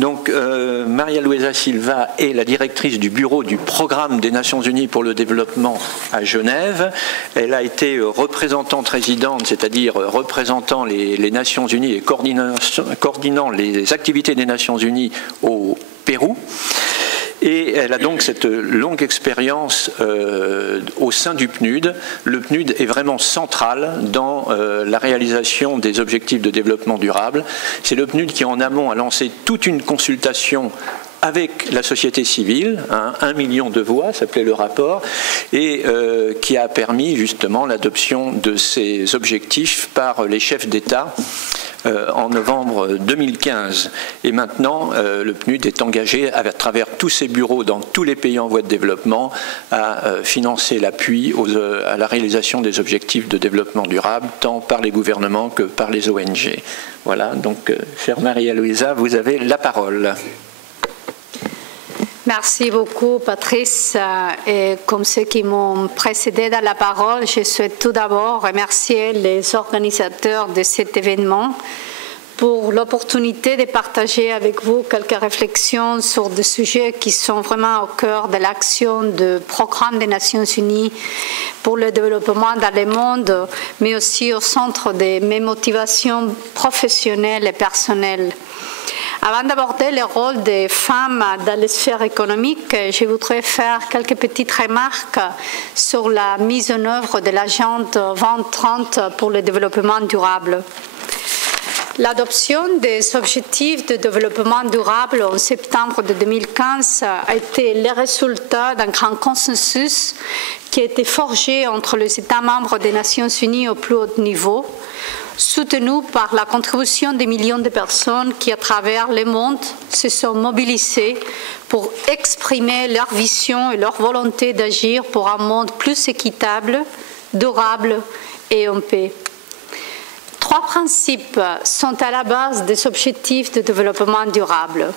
Donc, Maria Luisa Silva est la directrice du bureau du Programme des Nations Unies pour le développement à Genève. Elle a été représentante résidente, c'est-à-dire représentant les Nations Unies et coordinant les activités des Nations Unies au Pérou. Et elle a donc cette longue expérience au sein du PNUD. Le PNUD est vraiment central dans la réalisation des objectifs de développement durable. C'est le PNUD qui, en amont, a lancé toute une consultation avec la société civile, 1 million de voix, s'appelait le rapport, et qui a permis justement l'adoption de ces objectifs par les chefs d'État en novembre 2015. Et maintenant, le PNUD est engagé à travers tous ses bureaux dans tous les pays en voie de développement à financer l'appui à la réalisation des objectifs de développement durable, tant par les gouvernements que par les ONG. Voilà, donc, chère Maria Luisa, vous avez la parole. Merci beaucoup, Patrice. Et comme ceux qui m'ont précédé dans la parole, je souhaite tout d'abord remercier les organisateurs de cet événement pour l'opportunité de partager avec vous quelques réflexions sur des sujets qui sont vraiment au cœur de l'action du Programme des Nations Unies pour le développement dans le monde, mais aussi au centre de mes motivations professionnelles et personnelles. Avant d'aborder le rôle des femmes dans les sphères économiques, je voudrais faire quelques petites remarques sur la mise en œuvre de l'Agenda 2030 pour le développement durable. L'adoption des objectifs de développement durable en septembre de 2015 a été le résultat d'un grand consensus qui a été forgé entre les États membres des Nations Unies au plus haut niveau, soutenu par la contribution des millions de personnes qui, à travers le monde, se sont mobilisées pour exprimer leur vision et leur volonté d'agir pour un monde plus équitable, durable et en paix. 3 principes sont à la base des objectifs de développement durable.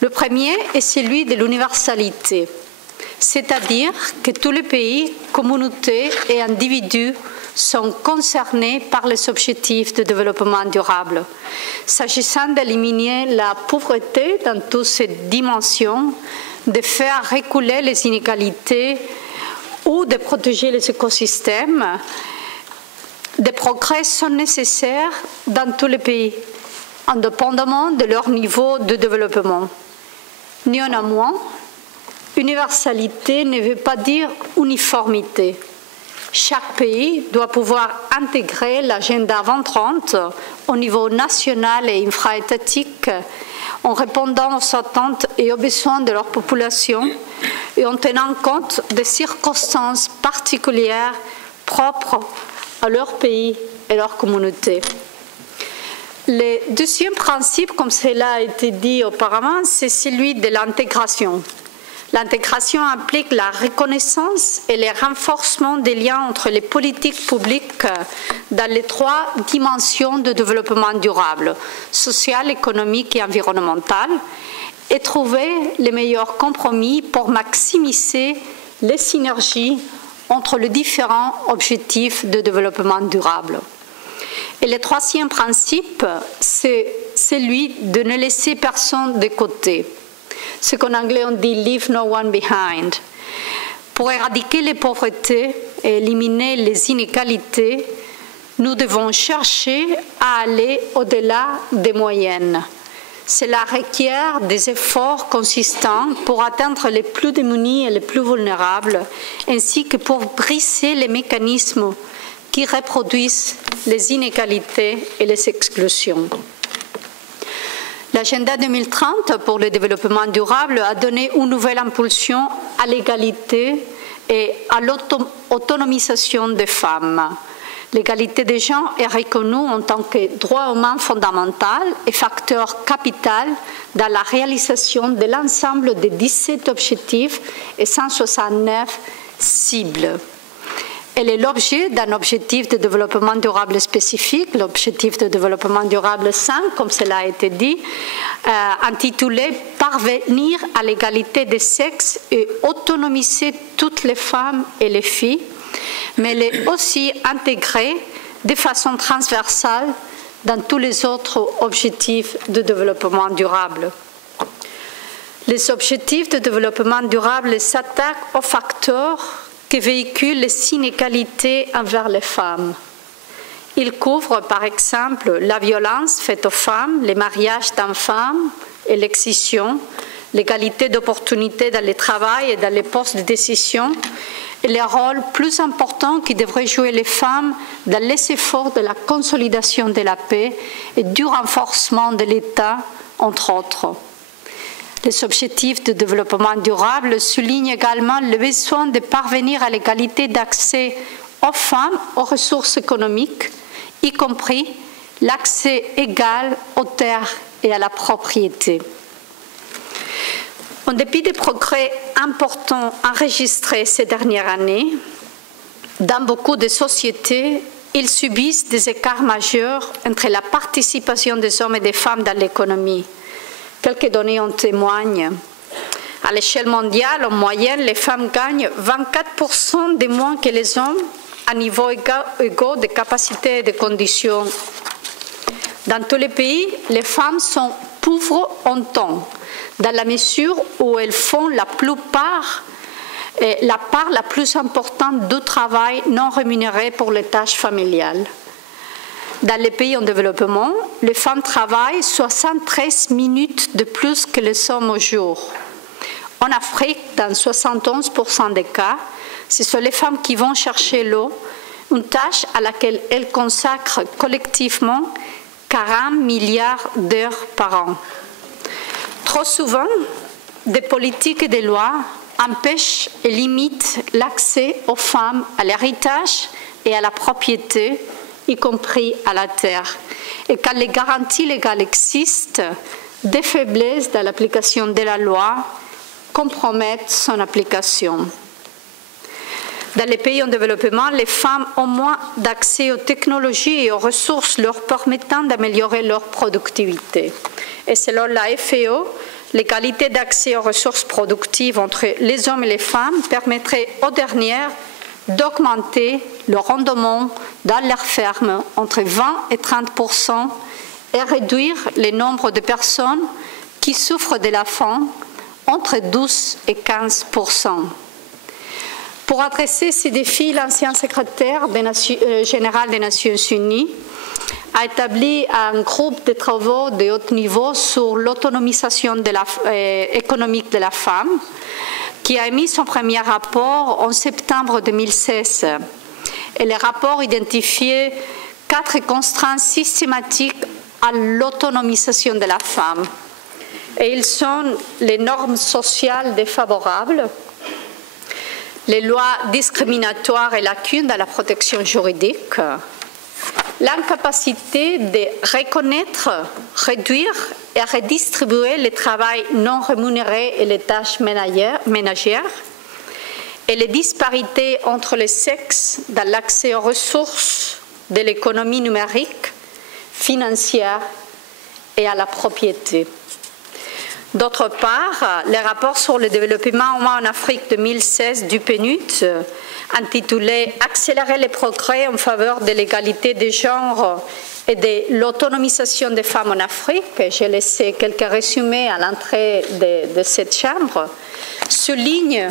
Le premier est celui de l'universalité, c'est-à-dire que tous les pays, communautés et individus sont concernés par les objectifs de développement durable. S'agissant d'éliminer la pauvreté dans toutes ses dimensions, de faire reculer les inégalités ou de protéger les écosystèmes, des progrès sont nécessaires dans tous les pays, indépendamment de leur niveau de développement. Néanmoins, universalité ne veut pas dire uniformité. Chaque pays doit pouvoir intégrer l'agenda 2030 au niveau national et infra-étatique en répondant aux attentes et aux besoins de leur population et en tenant compte des circonstances particulières propres à leur pays et leur communauté. Le deuxième principe, comme cela a été dit auparavant, c'est celui de l'intégration. L'intégration implique la reconnaissance et le renforcement des liens entre les politiques publiques dans les 3 dimensions de développement durable, social, économique et environnemental, et trouver les meilleurs compromis pour maximiser les synergies entre les différents objectifs de développement durable. Et le troisième principe, c'est celui de ne laisser personne de côté. Ce qu'en anglais on dit « leave no one behind ». Pour éradiquer les pauvretés et éliminer les inégalités, nous devons chercher à aller au-delà des moyennes. Cela requiert des efforts consistants pour atteindre les plus démunis et les plus vulnérables, ainsi que pour briser les mécanismes qui reproduisent les inégalités et les exclusions. L'agenda 2030 pour le développement durable a donné une nouvelle impulsion à l'égalité et à l'autonomisation des femmes. L'égalité des genres est reconnue en tant que droit humain fondamental et facteur capital dans la réalisation de l'ensemble des 17 objectifs et 169 cibles. Elle est l'objet d'un objectif de développement durable spécifique, l'objectif de développement durable 5, comme cela a été dit, intitulé « Parvenir à l'égalité des sexes et autonomiser toutes les femmes et les filles », mais elle est aussi intégrée de façon transversale dans tous les autres objectifs de développement durable. Les objectifs de développement durable s'attaquent aux facteurs qui véhiculent les inégalités envers les femmes. Ils couvrent par exemple la violence faite aux femmes, les mariages d'enfants et l'excision, l'égalité d'opportunités dans le travail et dans les postes de décision, et les rôles plus importants qui devraient jouer les femmes dans les efforts de la consolidation de la paix et du renforcement de l'État, entre autres. Les objectifs de développement durable soulignent également le besoin de parvenir à l'égalité d'accès aux femmes aux ressources économiques, y compris l'accès égal aux terres et à la propriété. En dépit des progrès importants enregistrés ces dernières années, dans beaucoup de sociétés, ils subissent des écarts majeurs entre la participation des hommes et des femmes dans l'économie. Quelques données en témoignent. À l'échelle mondiale, en moyenne, les femmes gagnent 24% de moins que les hommes à niveau égaux de capacité et de conditions. Dans tous les pays, les femmes sont pauvres en temps, dans la mesure où elles font la part la plus importante du travail non rémunéré pour les tâches familiales. Dans les pays en développement, les femmes travaillent 73 minutes de plus que les hommes au jour. En Afrique, dans 71% des cas, ce sont les femmes qui vont chercher l'eau, une tâche à laquelle elles consacrent collectivement 40 milliards d'heures par an. Trop souvent, des politiques et des lois empêchent et limitent l'accès aux femmes à l'héritage et à la propriété, y compris à la terre. Et quand les garanties légales existent, des faiblesses dans l'application de la loi compromettent son application. Dans les pays en développement, les femmes ont moins d'accès aux technologies et aux ressources leur permettant d'améliorer leur productivité. Et selon la FAO, l'égalité d'accès aux ressources productives entre les hommes et les femmes permettrait aux dernières d'augmenter le rendement dans leurs fermes entre 20 et 30% et réduire le nombre de personnes qui souffrent de la faim entre 12 et 15%. Pour adresser ces défis, l'ancien secrétaire général des Nations Unies a établi un groupe de travaux de haut niveau sur l'autonomisation économique de la femme, qui a émis son premier rapport en septembre 2016. Et le rapport identifiait 4 contraintes systématiques à l'autonomisation de la femme. Et ils sont les normes sociales défavorables, les lois discriminatoires et lacunes dans la protection juridique, l'incapacité de reconnaître, réduire et redistribuer le travail non rémunéré et les tâches ménagères, et les disparités entre les sexes dans l'accès aux ressources de l'économie numérique, financière et à la propriété. D'autre part, le rapport sur le développement humain en Afrique 2016 du PNUD, intitulé « Accélérer les progrès en faveur de l'égalité des genres et de l'autonomisation des femmes en Afrique », j'ai laissé quelques résumés à l'entrée de cette chambre, souligne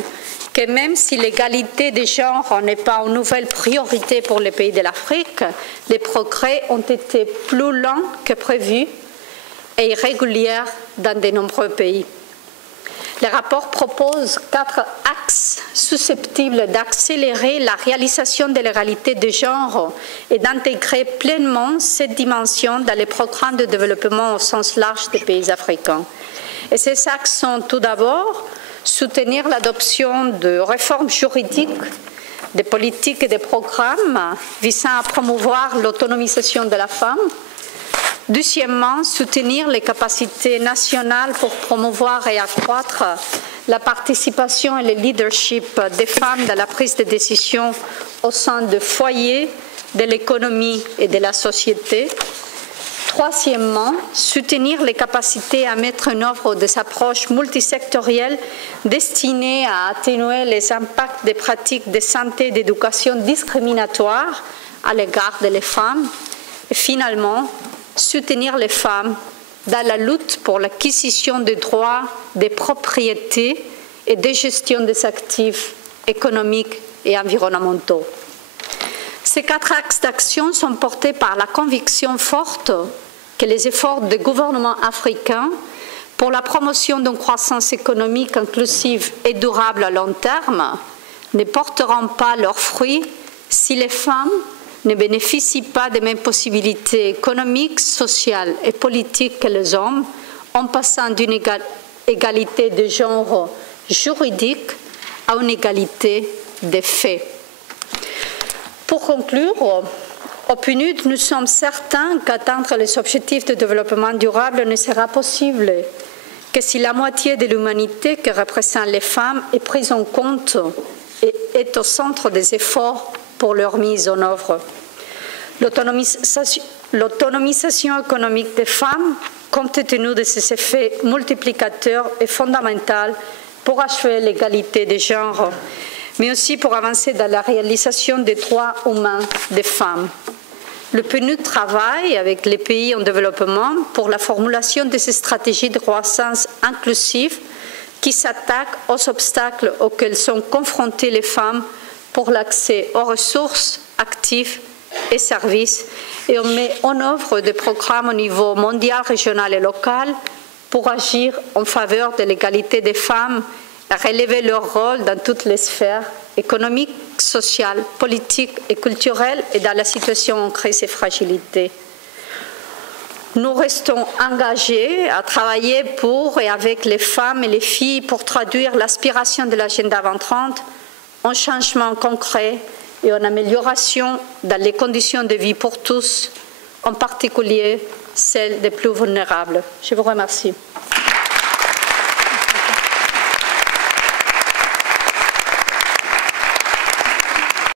que même si l'égalité des genres n'est pas une nouvelle priorité pour les pays de l'Afrique, les progrès ont été plus lents que prévu et irrégulière dans de nombreux pays. Le rapport propose 4 axes susceptibles d'accélérer la réalisation de l'égalité de genre et d'intégrer pleinement cette dimension dans les programmes de développement au sens large des pays africains. Et ces axes sont tout d'abord soutenir l'adoption de réformes juridiques, de politiques et de programmes visant à promouvoir l'autonomisation de la femme. Deuxièmement, soutenir les capacités nationales pour promouvoir et accroître la participation et le leadership des femmes dans la prise de décision au sein des foyers, de l'économie et de la société. Troisièmement, soutenir les capacités à mettre en œuvre des approches multisectorielles destinées à atténuer les impacts des pratiques de santé et d'éducation discriminatoires à l'égard des femmes. Et finalement, soutenir les femmes dans la lutte pour l'acquisition des droits des propriétés et de gestion des actifs économiques et environnementaux. Ces 4 axes d'action sont portés par la conviction forte que les efforts des gouvernements africains pour la promotion d'une croissance économique inclusive et durable à long terme ne porteront pas leurs fruits si les femmes ne bénéficient pas des mêmes possibilités économiques, sociales et politiques que les hommes, en passant d'une égalité de genre juridique à une égalité des faits. Pour conclure, au PNUD, nous sommes certains qu'atteindre les objectifs de développement durable ne sera possible que si la moitié de l'humanité que représentent les femmes est prise en compte et est au centre des efforts pour leur mise en œuvre. L'autonomisation économique des femmes, compte tenu de ses effets multiplicateurs, est fondamentale pour achever l'égalité des genres, mais aussi pour avancer dans la réalisation des droits humains des femmes. Le PNUD travaille avec les pays en développement pour la formulation de ces stratégies de croissance inclusive qui s'attaquent aux obstacles auxquels sont confrontées les femmes pour l'accès aux ressources, actifs et services, et on met en œuvre des programmes au niveau mondial, régional et local pour agir en faveur de l'égalité des femmes et relever leur rôle dans toutes les sphères économiques, sociales, politiques et culturelles et dans la situation en crise et fragilité. Nous restons engagés à travailler pour et avec les femmes et les filles pour traduire l'aspiration de l'agenda 2030 en changement concret et en amélioration dans les conditions de vie pour tous, en particulier celles des plus vulnérables. Je vous remercie.